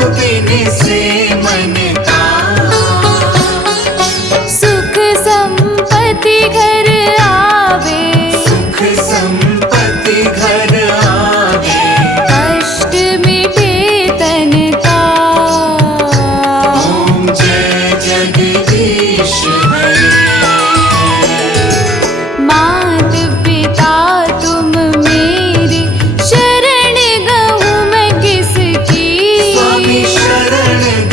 बिन से मन का। सुख संपत्ति घर आवे, सुख संपत्ति घर आवे, कष्ट मिटे तन का। ओम जय जगदीश हरे। मात पिता तुम मेरे, शरण गहूँ मैं किसकी। स्वामी शरण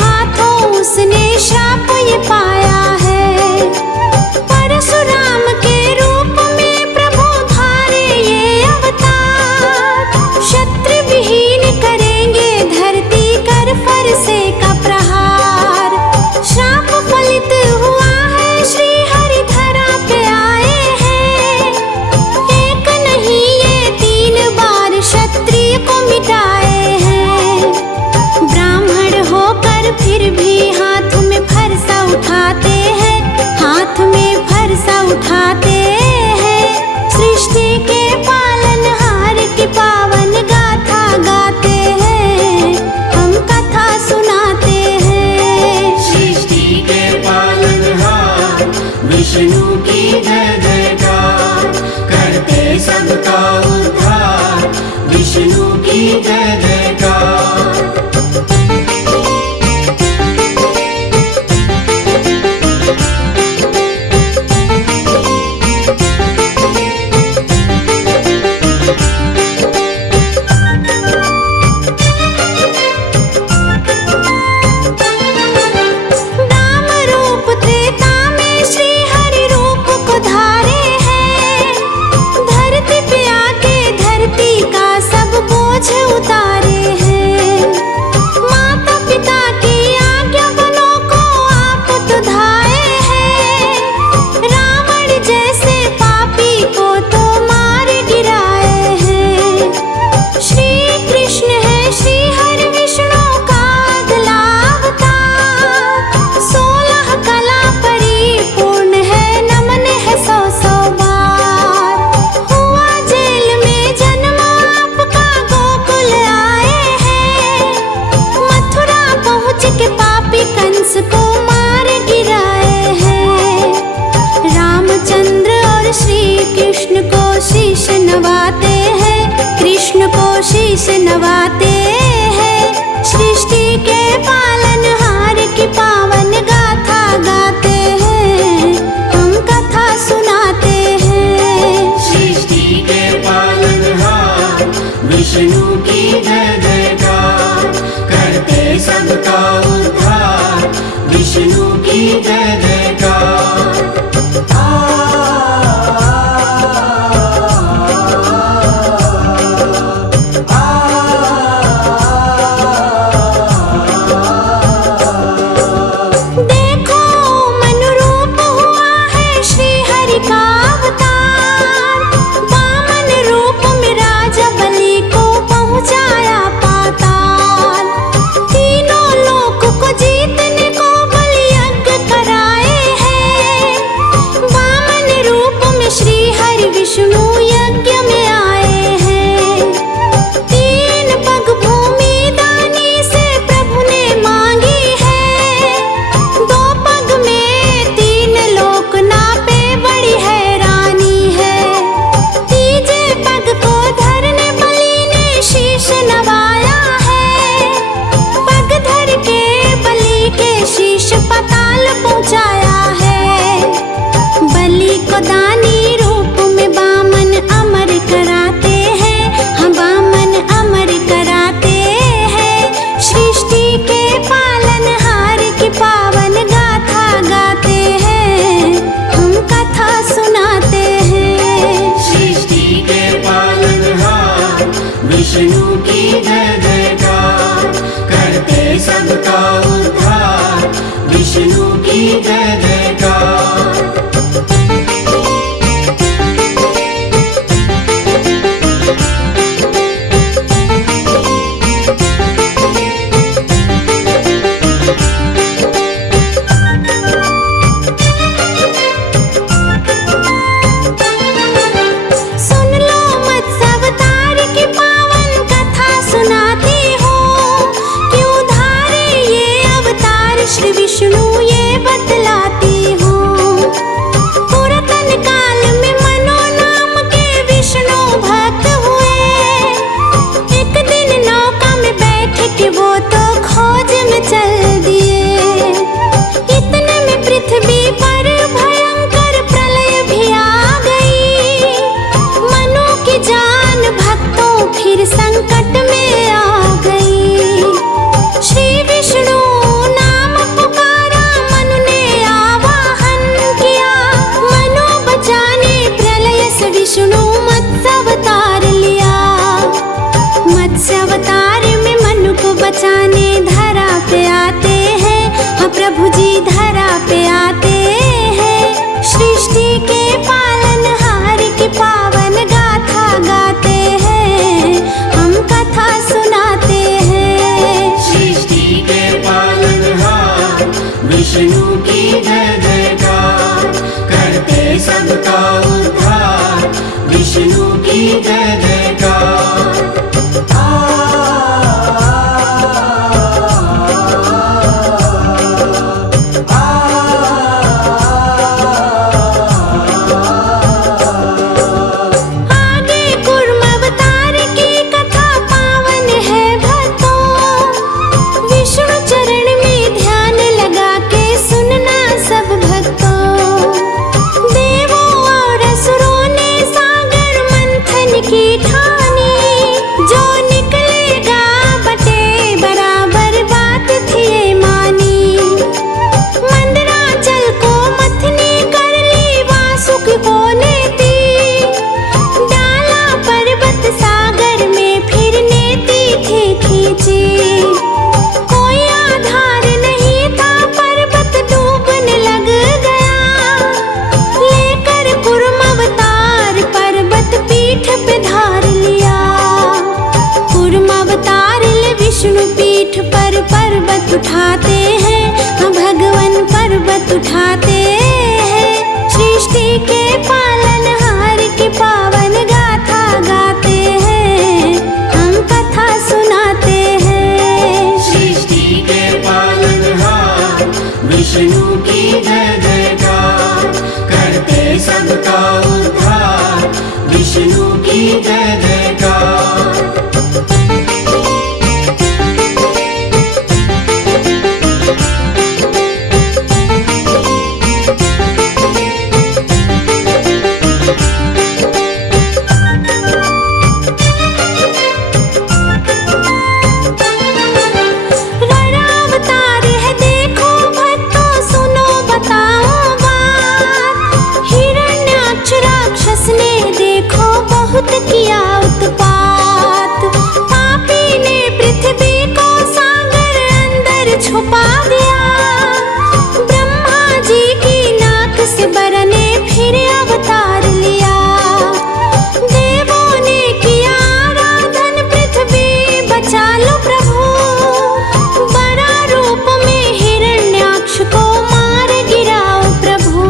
हाथों उसने श्राप ये पाया है। परशुराम के रूप में प्रभु धारे ये अवतार, क्षत्र विहीन करेंगे धरती कर फरसे का प्रहार। श्राप फलित हुआ है श्री हरि धरा पे आए हैं, एक नहीं ये 3 बार क्षत्रिय को मिटाए हैं। ब्राह्मण होकर फिर भी हाथ में फरसा उठाते हैं, हाथ में फरसा विष्णु की जय जयकार, करते सबका उद्धार, विष्णु की जय जयकार। आगे कुर्म अवतार की कथा पावन है भक्तों, विष्णु चरण में ध्यान लगा के सुनना सब भक्तों। देवों और असुरों ने सागर मंथन की ठानी, जो निकलेगा बटे बराबर बात थी ये मानी। मंदराचल को मथनी कर ली वासुक को नेती, डाला पर्वत सागर में फिर नेती थी खींची। कोई आधार नहीं था पर्वत डूबने लग गया, लेकर कुर्म अवतार पर्वत पीठ पे धार लिया। कुर्म अवतार ले विष्णु पीठ पर पर्वत उठाते हैं, हाँ भगवान पर्वत उठाते हैं। सृष्टि के पालनहार की पावन गाथा गाते हैं, हम कथा सुनाते हैं। सृष्टि के पालनहार, विष्णु की जय जयकार, करते सबका उद्धार, विष्णु की जय जयकार। वरावतार है देखो भक्तों, सुनो बताओ बात। हिरण्याक्ष राक्षस ने देखो बहुत किया उत्पात। पापी ने पृथ्वी को सागर अंदर छुपा दिया। ब्रह्मा जी की नाक से बर ने फिर अवतार लिया। देवों ने किया आराधन, पृथ्वी बचा लो प्रभु। बड़ा रूप में हिरण्याक्ष को मार गिराओ प्रभु।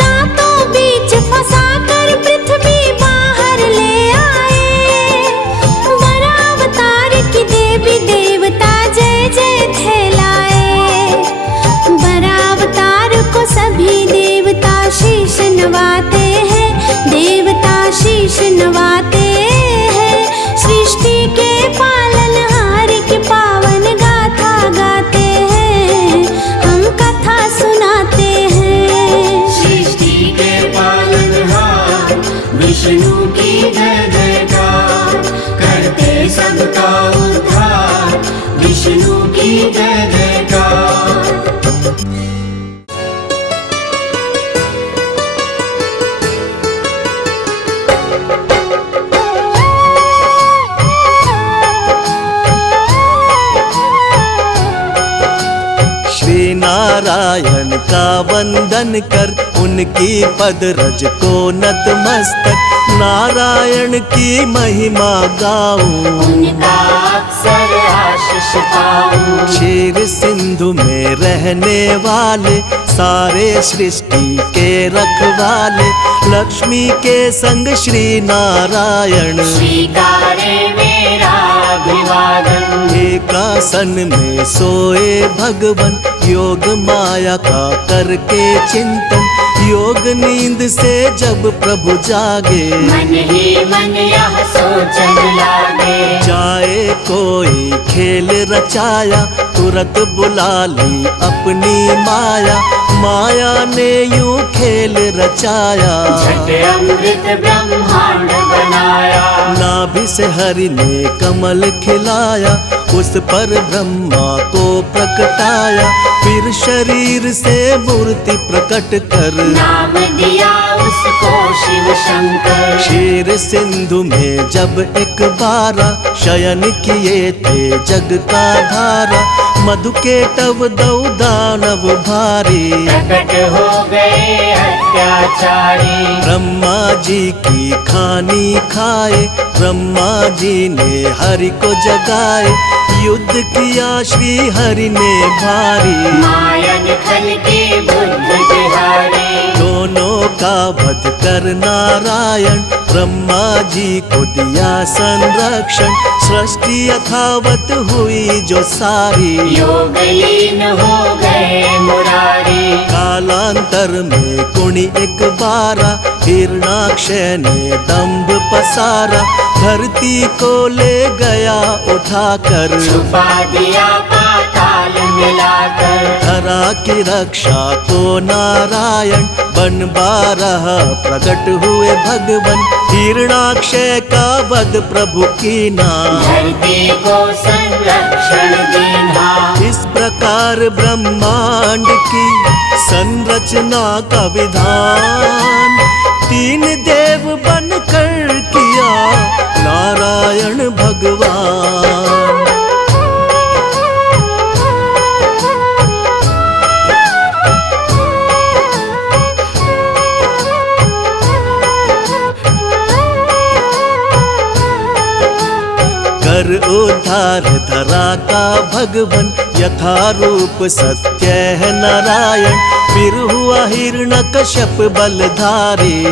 दांतों बीच फंसा कर पृथ्वी बाहर ले आए। बड़ा अवतार की देवी देवता जय जय थे लाए। बड़ा अवतार को सभी देवता शीश नवाते हैं, देवता शीश नवाते हैं। सृष्टि के पालनहार की पावन गाथा गाते हैं, हम कथा सुनाते हैं। सृष्टि के पालनहार, विष्णु की जय जयकार, करते सबका उद्धार, विष्णु की जय जयकार। श्री नारायण का वंदन कर, उनकी पद रज को नतमस्तक। नारायण की महिमा गाऊं, उनका अक्सर आशीष पाऊं। क्षीर सिंधु में रहने वाले, सारे सृष्टि के रखवाले। लक्ष्मी के संग श्री नारायण, स्वीकारे मेरा अभिवादन। एकासन में सोए भगवन, योग माया का करके चिंतन। योग नींद से जब प्रभु जागे, मन ही मन यह सोचन लागे। जाए कोई खेल रचाया, तुरंत बुला ली अपनी माया। माया ने यूं खेल रचाया, झट अमृत ब्रह्मांड बनाया। नाभि से हरि ने कमल खिलाया, उस पर ब्रह्मा को प्रकटाया। फिर शरीर से मूर्ति प्रकट कर, नाम दिया उसको शिव शंकर। क्षीर सिंधु में जब एक बारा, शयन किए थे जग का धारा। मधु के टव दौ दानव भारी, प्रकट हो गए अत्याचारी। ब्रह्मा जी की खानी खाए, ब्रह्मा जी ने हरि को जगाए, युद्ध किया श्री हरि ने भारी, मायन खल के बुद्ध बिहारी। दोनों का वध कर नारायण, ब्रह्मा जी को दिया संरक्षण, सृष्टि यथावत हुई जो सारी, योग लीन हो गए मुरारी। कालांतर में कुणी एक बारा, हिरणाक्ष ने दंभ पसारा, धरती को ले गया उठाकर, छुपा दिया पाताल मिलाकर। धरा की रक्षा को नारायण, बन 12 प्रकट हुए भगवन, हिरणाक्ष का वध प्रभु की नाम, धरती को संरक्षण देना। इस प्रकार ब्रह्मांड की संरचना का विधान, 3 देव बनकर किया नारायण भगवान। कर उद्धार धरा का भगवन, यथा रूप सत्य है नारायण, फिर हुआ हिरण्यकश्यप बलधारी,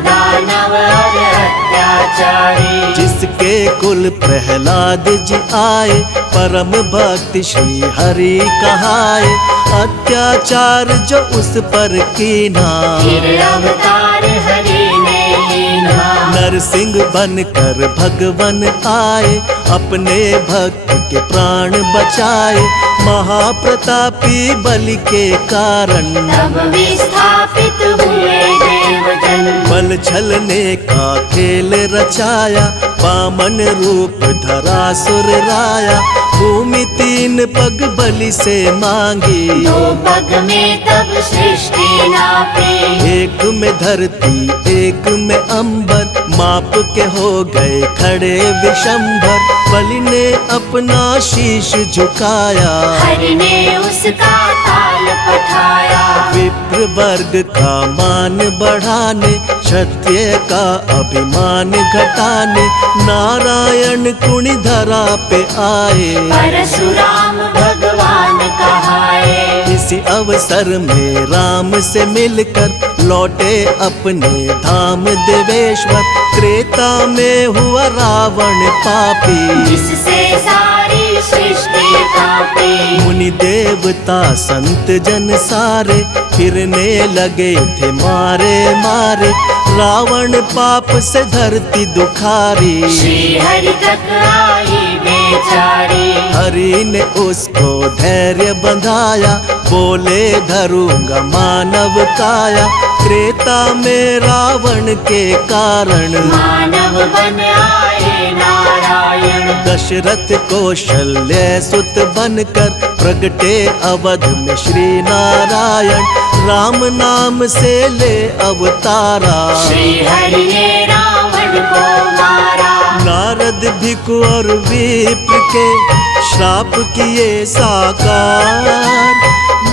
दानव और अत्याचारी। जिसके कुल प्रहलाद जी आए, परम भक्ति श्री हरि कहाए, अत्याचार जो उस पर कीना, फिर अवतार हरि ने लीना। नरसिंह बनकर भगवन आए, अपने भक्त के प्राण बचाए, महाप्रतापी बलि के कारण, तब विस्थापित हुए देवजन। बल छलने का खेल रचाया, वामन रूप धरा सुर राया, भूमि 3 पग बलि से मांगी, 2 पग में तब सृष्टि नापी। एक में धरती एक में अंबर, माप के हो गए खड़े विशंभर, बलि ने अपना शीश झुकाया, हरि ने उसका ताल पठाया। विप्र वर्ग का मान बढ़ाने, क्षत्रिय का अभिमान घटाने, नारायण कुणी धरा पे आए, परशुराम भगवान कहाए। इसी अवसर में राम से मिलकर लौटे अपने धाम देवेश्वर, त्रेता में हुआ रावण पापी, जिससे सारी सृष्टि कांपी। मुनि देवता संत जन सारे, फिरने लगे थे मारे मारे, रावण पाप से धरती दुखारी, श्री हरि तक आई बेचारी। हरि ने उसको धैर्य बंधाया, बोले धरूंगा मानव काया, त्रेता में रावण के कारण, मानव बन आए नारायण। दशरथ कौशल्य सुत बनकर, प्रगटे अवध में श्री नारायण, राम नाम से ले अवतारा, श्री हरि ने रावण को मारा। नारद भिक्षु और विप्र के श्राप किए साकार,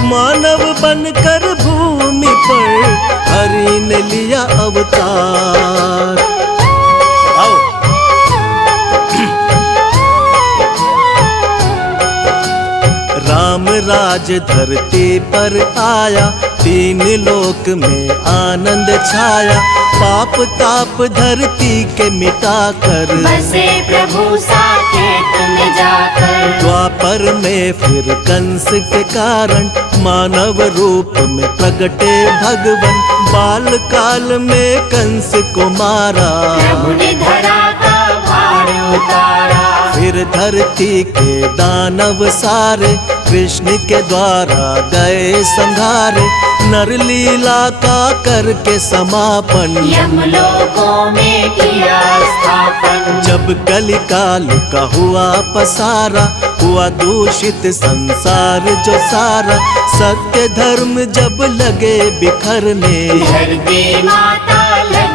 मानव बनकर भूमि पर हरि ने लिया अवतार। आओ राम राज धरती पर आया, 3 लोक में आनंद छाया, पाप ताप धरती के मिटाकर, बसे प्रभु साकेत में जाकर। द्वापर में फिर कंस के कारण, मानव रूप में प्रगटे भगवन, बाल काल में कंस को मारा, प्रभु ने धरा का भार उतारा। फिर धरती के दानव सारे, कृष्ण के द्वारा गए संहारे, नर लीला का करके समापन, यमलोकों में किया स्थापन। जब कलिकाल का हुआ पसारा, हुआ दूषित संसार जो सारा, सत्य धर्म जब लगे बिखरने, धरती माता लगी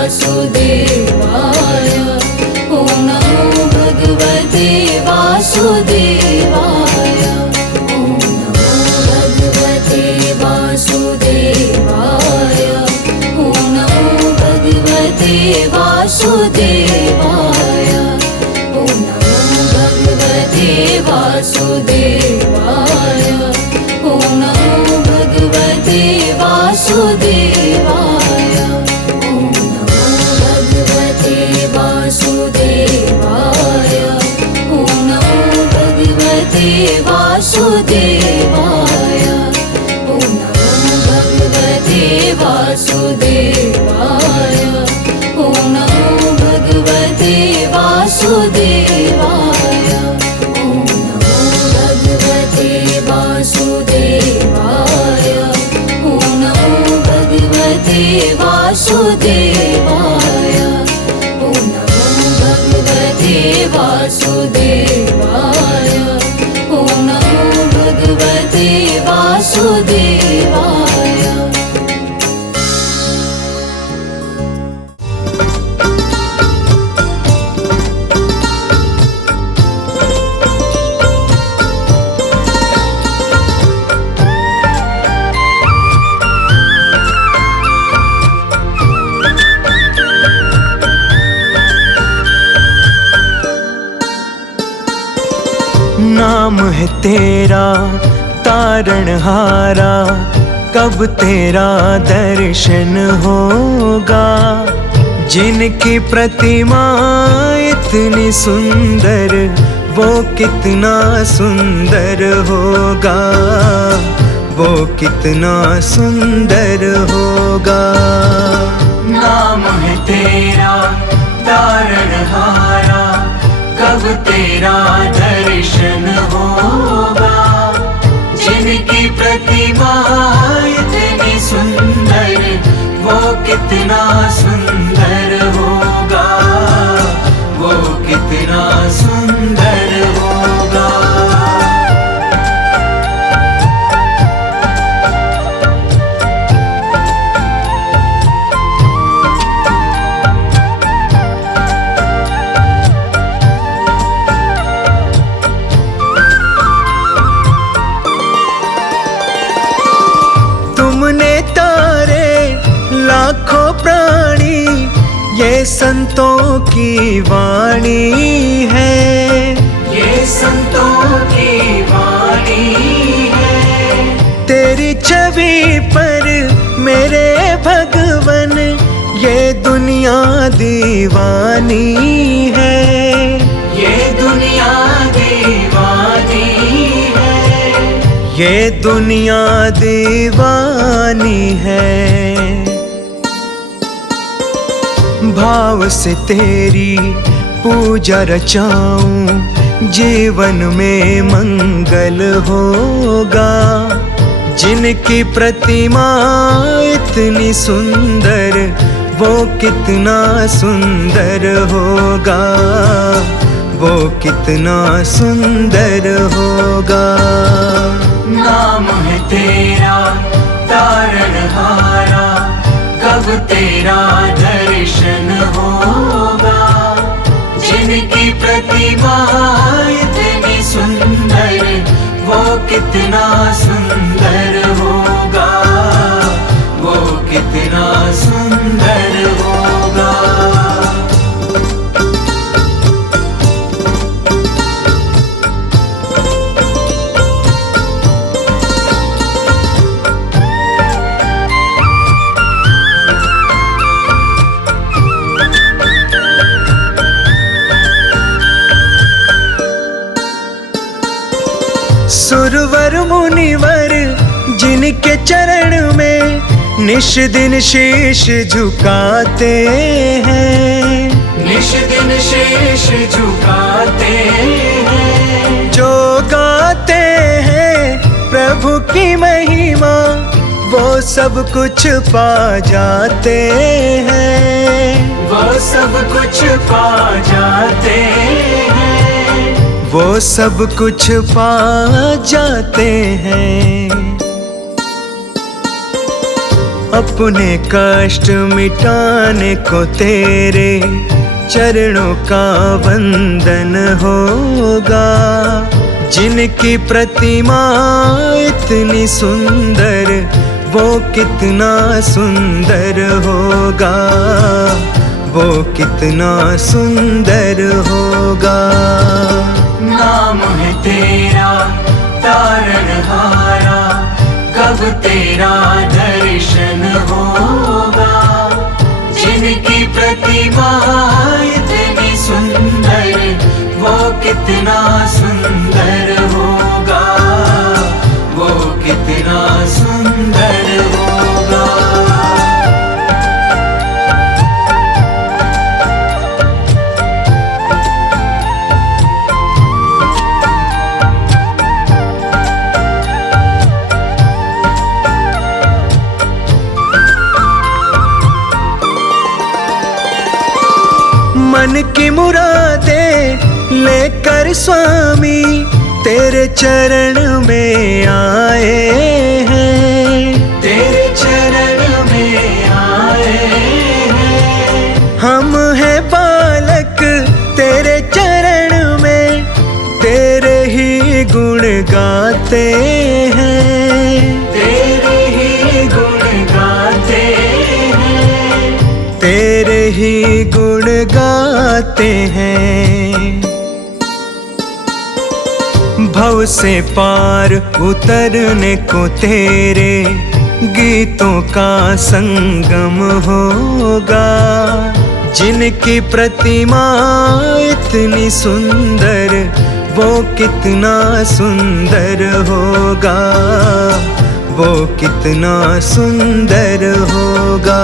वासुदेवाय। ॐ नमो भगवते वासुदेवाय। ॐ नमो भगवते वासुदेवाय। ॐ नमो भगवते वासुदेवाय। ॐ नमो भगवते वासुदेवाय। ॐ नमो भगवते वासुदेवाय। ॐ नमो भगवते वासुदेवाय। ॐ नमो भगवते वासुदेवाय। ॐ नमो भगवते वासुदेवाय। ॐ नमो भगवते वासुदेवाय। ॐ नमो भगवते वासुदेवाय। ॐ नमो भगवते वासुदेवाय। ॐ नमो भगवते वासुदेवाय। ॐ नमो भगवते वासुदेवाय। नाम है तेरा तारणहारा, कब तेरा दर्शन होगा। जिनकी प्रतिमा इतनी सुंदर, वो कितना सुंदर होगा, वो कितना सुंदर होगा। नाम है तेरा तारणहारा, कब तेरा दर्शन होगा। जिनकी प्रतिमा इतनी सुंदर, वो कितना सुंदर होगा, वो कितना सुंदर होगा। लाखों प्राणी, ये संतों की वाणी है, ये संतों की वाणी है। तेरी छवि पर मेरे भगवन, ये दुनिया दीवानी है, ये दुनिया दीवानी है, ये दुनिया दीवानी है। भाव से तेरी पूजा रचाऊं, जीवन में मंगल होगा। जिनकी प्रतिमा इतनी सुंदर, वो कितना सुंदर होगा, वो कितना सुंदर होगा। नाम है तेरा तारणहारा, कब तेरा दर्शन होगा। जिनकी प्रतिमा इतनी सुंदर, वो कितना सुंदर होगा, वो कितना सुंदर होगा। सुरवर मुनिवर जिनके चरण में निश दिन शीश झुकाते हैं, निश दिन शीश झुकाते हैं। जो गाते हैं प्रभु की महिमा, वो सब कुछ पा जाते हैं, वो सब कुछ पा जाते हैं, वो सब कुछ पा जाते हैं। अपने कष्ट मिटाने को तेरे चरणों का वंदन होगा। जिनकी प्रतिमा इतनी सुंदर, वो कितना सुंदर होगा, वो कितना सुंदर होगा। नाम है तेरा तारणहारा, कब तेरा दर्शन होगा। जिनकी प्रतिमा इतनी सुंदर, वो कितना सुंदर होगा, वो कितना सुंदर होगा। मन की मुरादें लेकर स्वामी तेरे चरण में आए हैं, तेरे चरण में आए हैं। हम हैं बालक तेरे चरण में, तेरे ही गुण गाते हैं, तेरे ही गुण गाते हैं, तेरे ही गुण गाते हैं। भव से पार उतरने को तेरे गीतों का संगम होगा। जिनकी प्रतिमा इतनी सुंदर, वो कितना सुंदर होगा, वो कितना सुंदर होगा।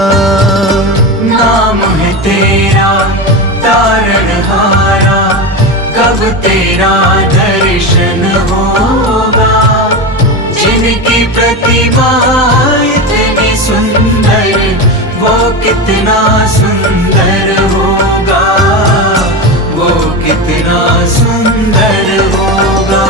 नाम है तेरा तारणहारा, कब तेरा दर्शन होगा। जिनकी प्रतिमा इतनी सुंदर, वो कितना सुंदर होगा, वो कितना सुंदर होगा।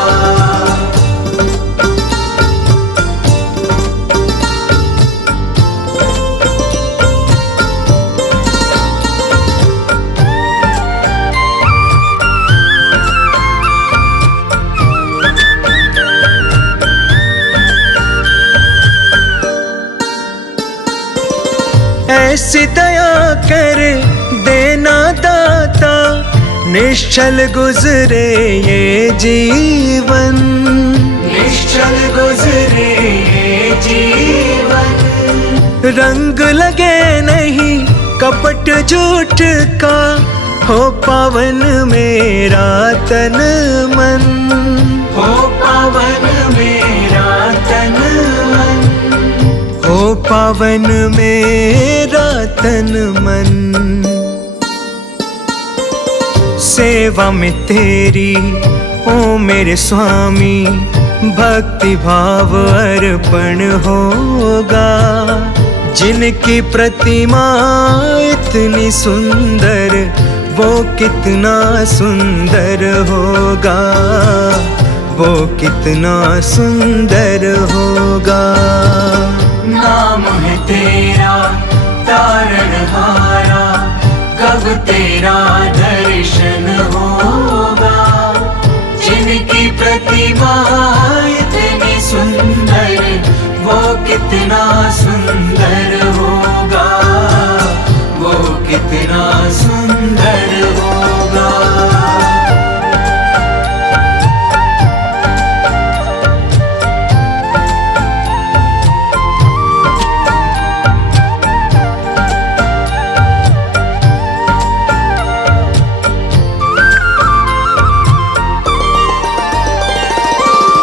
ऐसी दया कर देना दाता, निश्चल गुजरे ये जीवन, निश्चल गुजरे ये जीवन। रंग लगे नहीं कपट झूठ का, हो पावन मेरा तन मन, हो पावन मेरा तन मन, हो पावन मेरा तन मन। सेवा में तेरी ओ मेरे स्वामी, भक्ति भाव अर्पण होगा। जिनकी प्रतिमा इतनी सुंदर, वो कितना सुंदर होगा, वो कितना सुंदर होगा। नाम है तेरा तारणहारा, कब तेरा दर्शन होगा। जिनकी प्रतिमा इतनी सुंदर, वो कितना सुंदर होगा, वो कितना सुंदर होगा।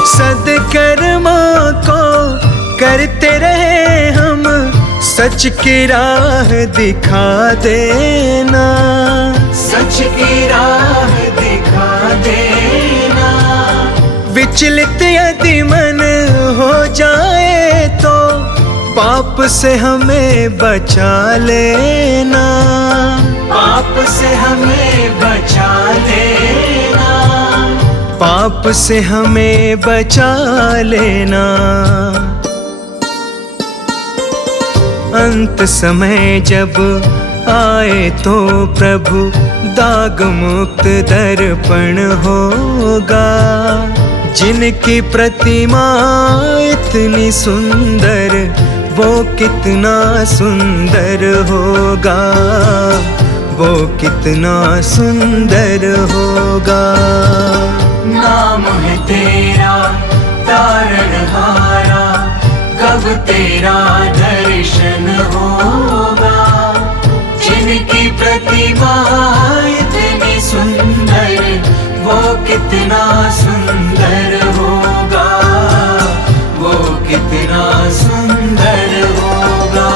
सद्कर्मों को करते रहे हम, सच की राह दिखा देना, सच की राह दिखा देना। विचलित यदि मन हो जाए तो, पाप से हमें बचा लेना, पाप से हमें बचा लेना, पाप से हमें बचा लेना। अंत समय जब आए तो प्रभु दाग मुक्त दर्पण होगा। जिनकी प्रतिमा इतनी सुंदर, वो कितना सुंदर होगा, वो कितना सुंदर होगा। नाम है तेरा तारणहारा, कब तेरा दर्शन होगा। जिनकी प्रतिमा इतनी सुंदर, वो कितना सुंदर होगा, वो कितना सुंदर होगा।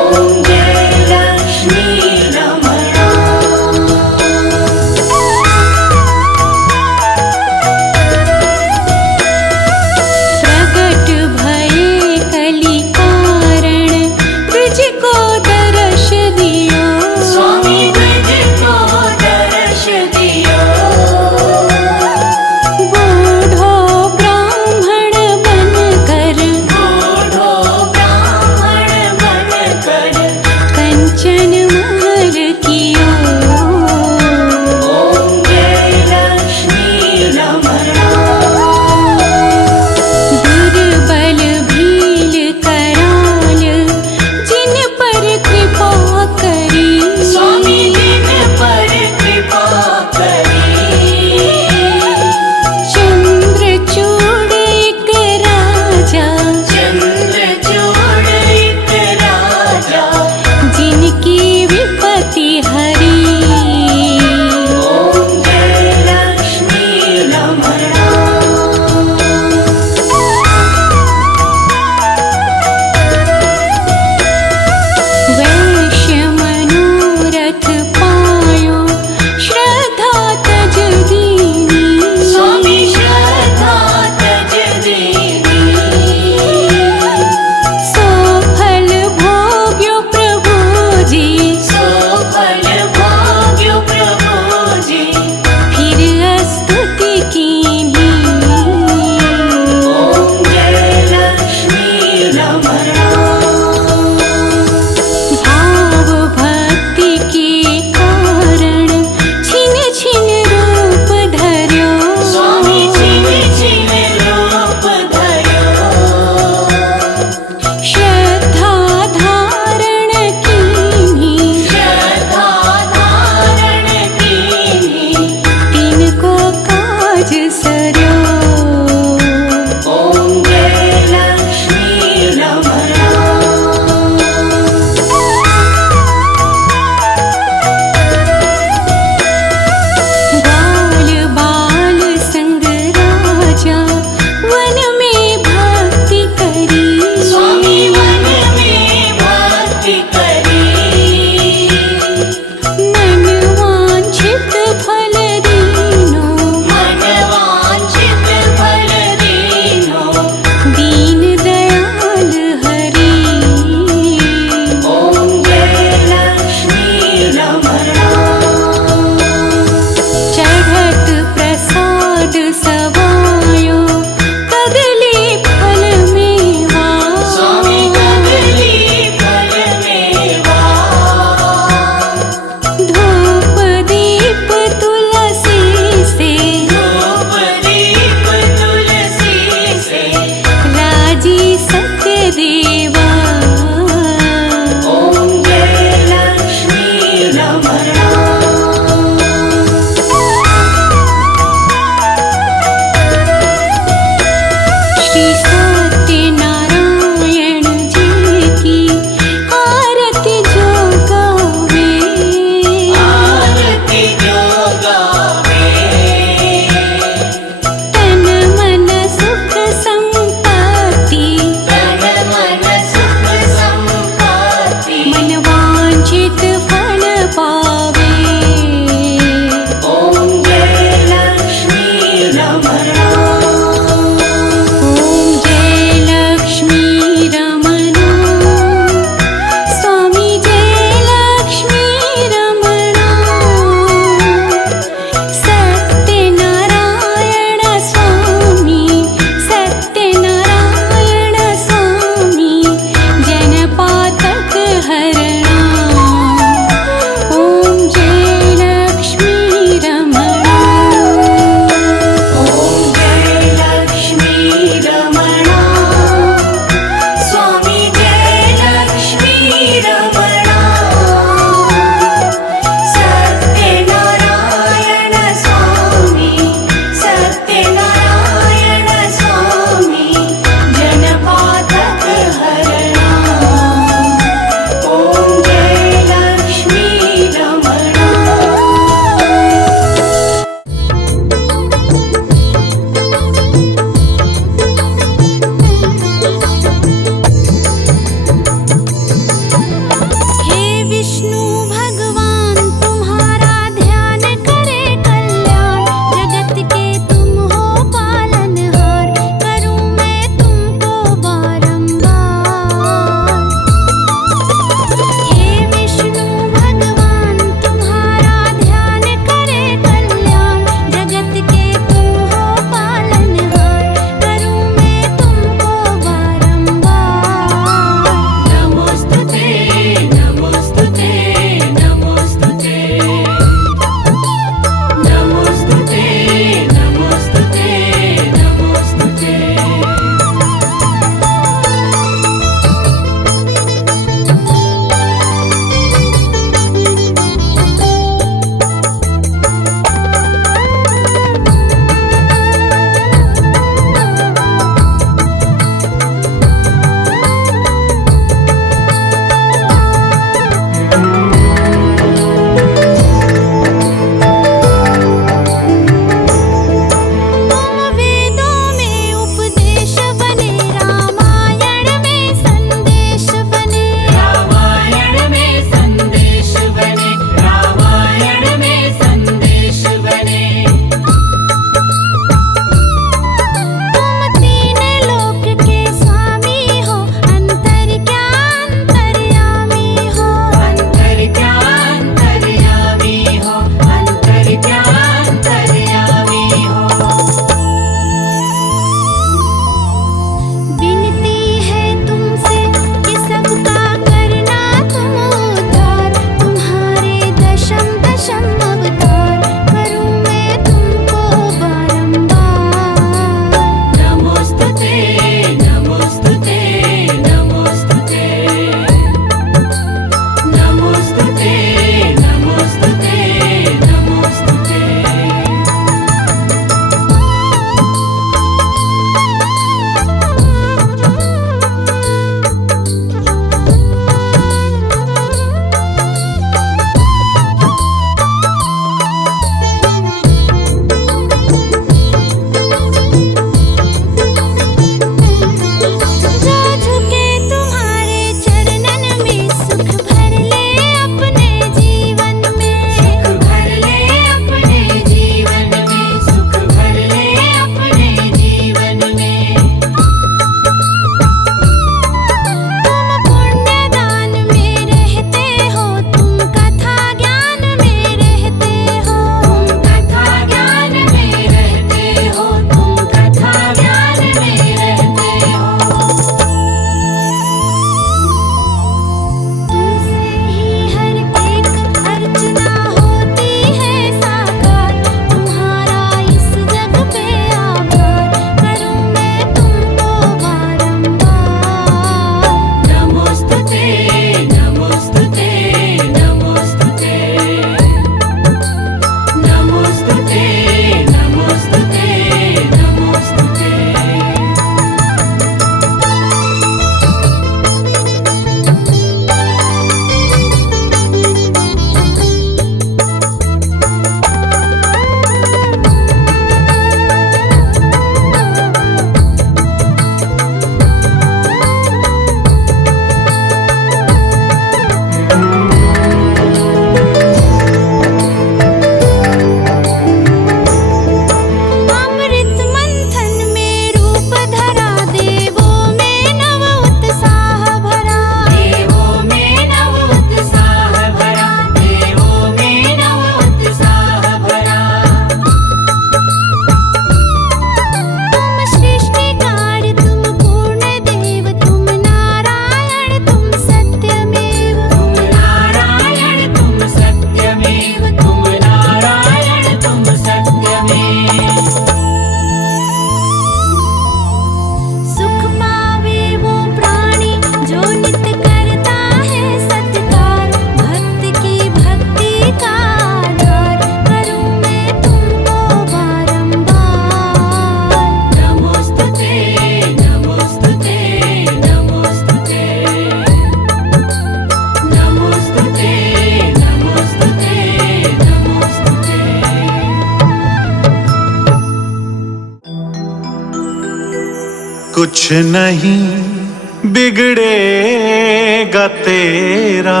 कुछ नहीं बिगड़ेगा तेरा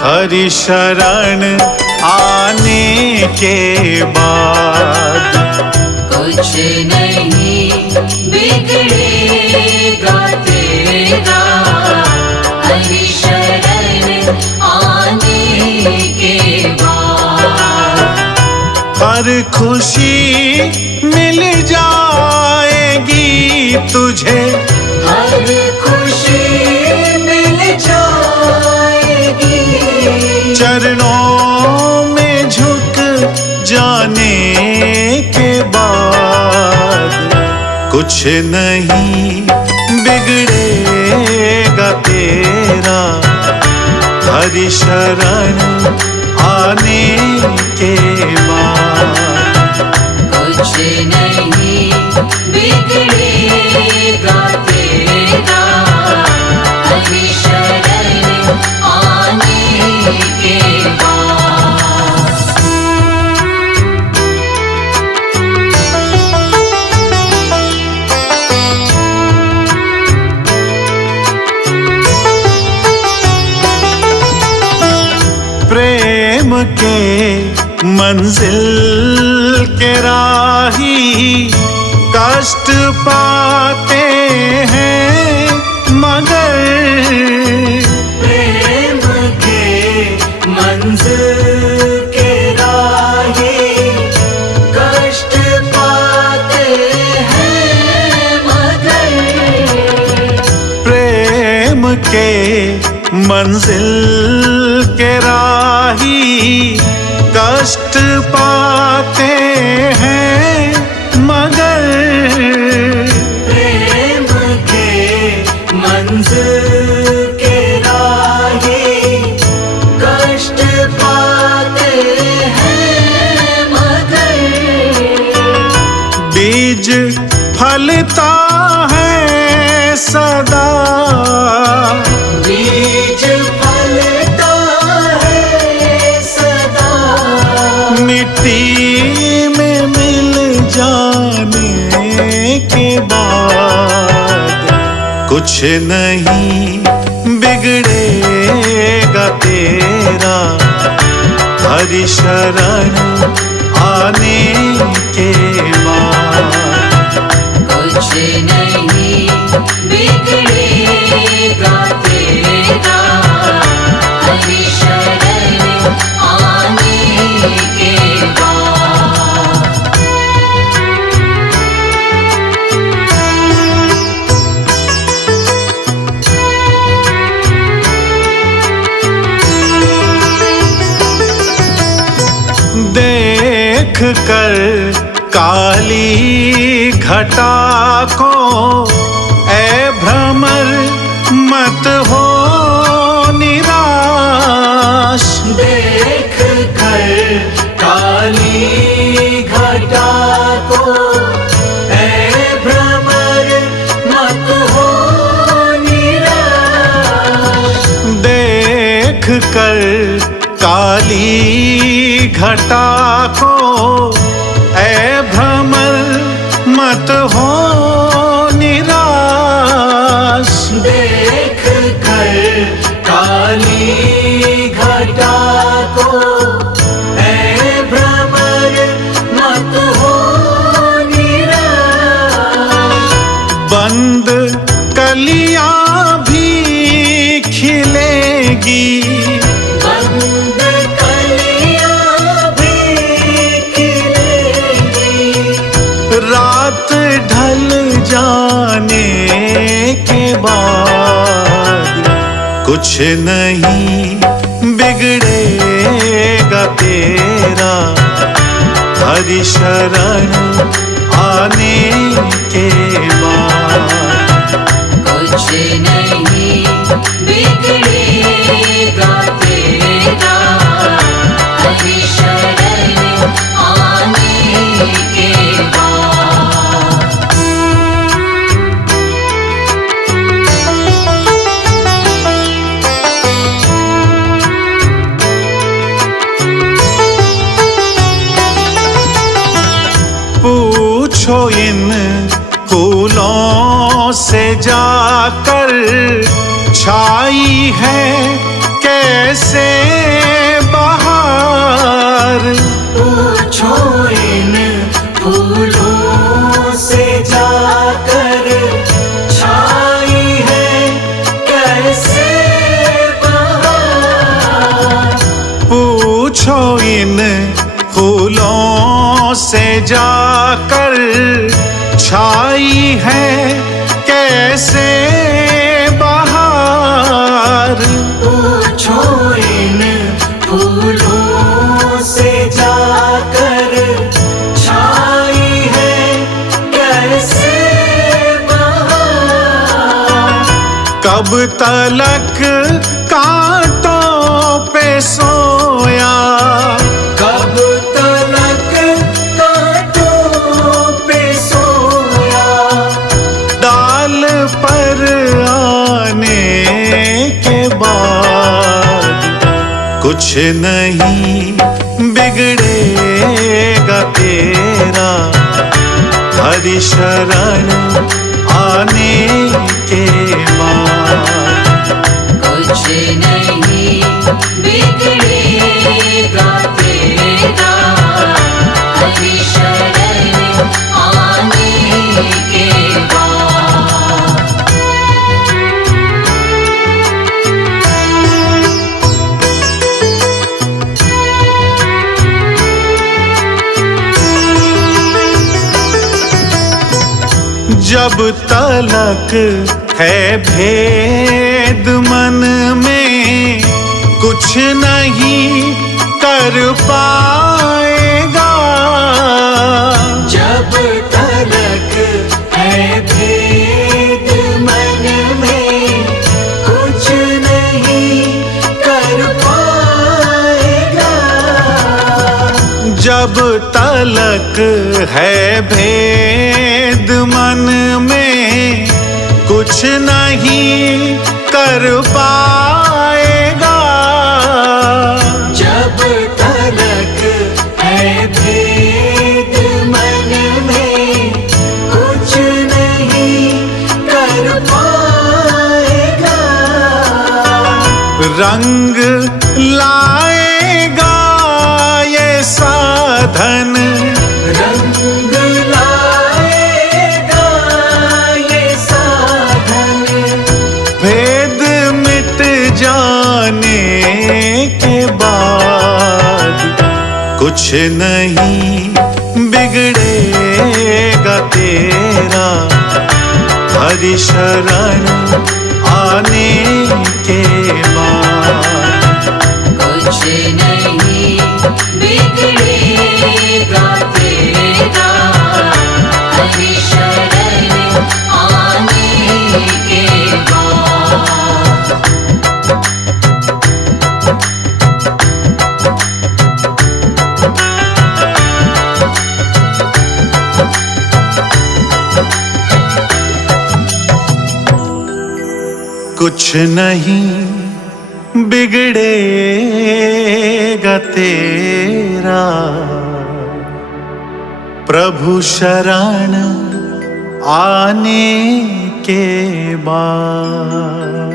हरि शरण आने के बाद। कुछ नहीं बिगड़ेगा तेरा हरि शरण आने के बाद। हर खुशी मिल जाएगी तुझे, हर खुशी मिल जाएगी चरणों में झुक जाने के बाद। कुछ नहीं बिगड़ेगा तेरा हरि शरण आने के बाद। कुछ नहीं बिगड़ेगा तेरा हरि शरण आने के बाद। प्रेम के मंजिल के राही कष्ट पाते हैं मगर, प्रेम के मंजिल के राही कष्ट पाते हैं मगर। प्रेम के मंजिल के राही कष्ट पाते हैं मगर। प्रेम के मंजिल के राही कष्ट पाते हैं मगर। बीज फलता है सदा, बीज फलता है सदा मिट्टी में मिल जाने के बाद। कुछ नहीं बिगड़ेगा तेरा हरि शरण आने के बाद। कुछ नहीं बिगड़ेगा तेरा हरि शरण आने के बाद। देख कर काली घटा को ऐ भ्रमर मत हो निराश। देख कर काली घटा को ऐ भ्रमर मत हो निराश। देख कर काली घटा को ऐ भ्रमर मत हो निराश। देख कर काली घटा को ऐ भ्रमर मत हो निराश। बंद कलियां भी खिलेगी, बंद कलियां भी खिलेंगी रात ढल जाने के बाद। कुछ नहीं बिगड़ेगा तेरा हरि शरण आने के बाद। कुछ नहीं बिगड़ेगा तेरा हरि शरण आने के बाद। पूछो इन फूलों से जाकर छाई है कैसे बहार। पूछो इन फूलों से जाकर छाई है कैसे बहार। पूछो इन फूलों से जाकर छाई है कैसे बहार। पूछो इन फूलों से जाकर छाई है कैसे बहार। कब तलक कांटों पे सोया, कब तलक कांटों पे सोया। डाल पर आने के बाद कुछ नहीं बिगड़ेगा तेरा, हरि शरण आने के बाद। कुछ नहीं बिगड़ेगा तेरा, हरि शरण आने के बाद। जब तलक है भेद मन में कुछ नहीं कर पाएगा। जब तलक है भेद मन में कुछ नहीं कर पाएगा। जब तलक है भेद मन में कुछ नहीं कर पाएगा। जब तलक है भेद मन में कुछ नहीं कर पाएगा। रंग लाएगा ये साधन, रंग लाएगा ये साधन। भेद मिट जाने के बाद कुछ नहीं बिगड़ेगा तेरा, हरि शरण आने के बाद। कुछ नहीं बिगड़ेगा तेरा, हरि शरण आने के बाद। कुछ नहीं बिगड़ेगा तेरा, प्रभु शरण आने के बाद।